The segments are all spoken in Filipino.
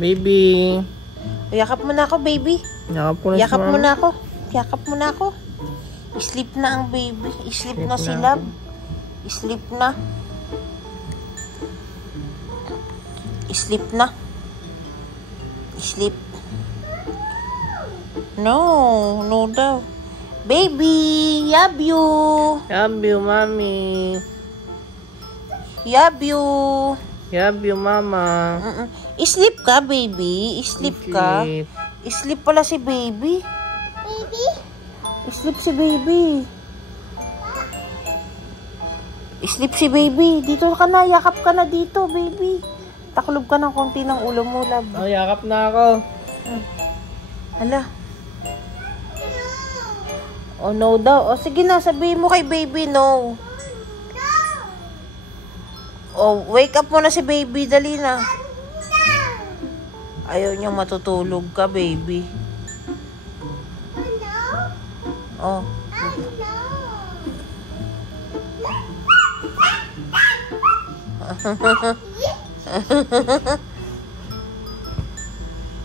Baby. Yakap mo na ako, baby. Yakap ko na Yakap mo na ako. Yakap mo na ako. Sleep na ang baby. Sleep na si Love. Sleep na. Sleep na. Sleep. No. No daw. Baby. Love you. Love you, mommy. Love you. Love you, mama. Sleep ka, baby. Sleep ka. Sleep pala si baby. Baby? Sleep si baby. Sleep si baby. Dito ka na. Yakap ka na dito, baby. Taklob ka ng konti ng ulo mo, Love. Oh, yakap na ako. Hala. Oh, no daw. Oh, sige na. Sabihin mo kay baby, no. Oh, wake up mo na si baby. Dali na. Ayaw niya matutulog ka, baby. Oh.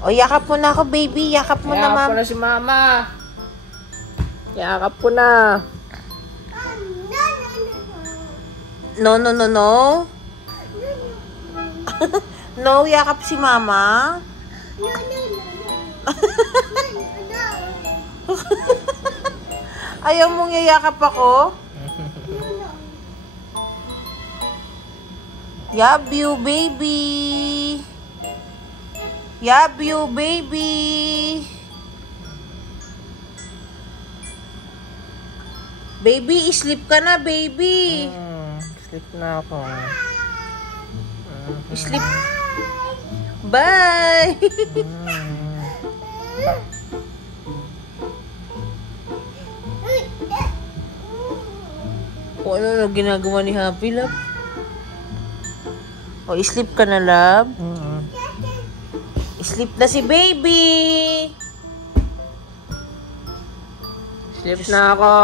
Oh, yakap mo na ako, baby. Yakap mo na, ma'am. Yakap ko na si mama. Yakap ko na. No, no, no, no. No, yakap si mama. Ayaw mong yayakap ako? Love you, baby. Love you, baby. Baby, sleep ka na, baby. Sleep na ako. Sleep. Bye. O ano na ginagawa ni Happy, Love? O, sleep ka na, Love? Sleep na si baby. Sleep na ako.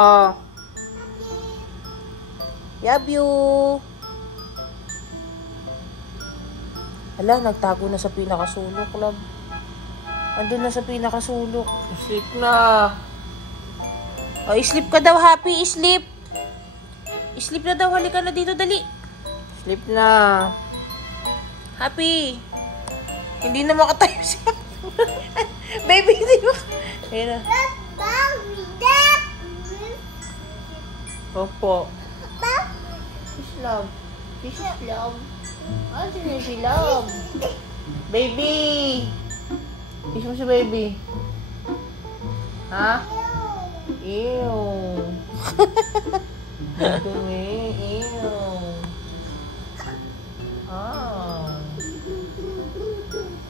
Love you. Hala, nagtago na sa pinakasulok, Love. Andun na sa pinakasulok. Sleep na. O, sleep ka daw, Happy. Sleep. Sleep na daw. Halika na dito, dali. Sleep na. Happy. Hindi na makatayo si baby, hindi mo. Ayun na. Opo. Fish love. Fish love. Ah, sino si Love? Baby. Fish mo si baby. Ha? Ew.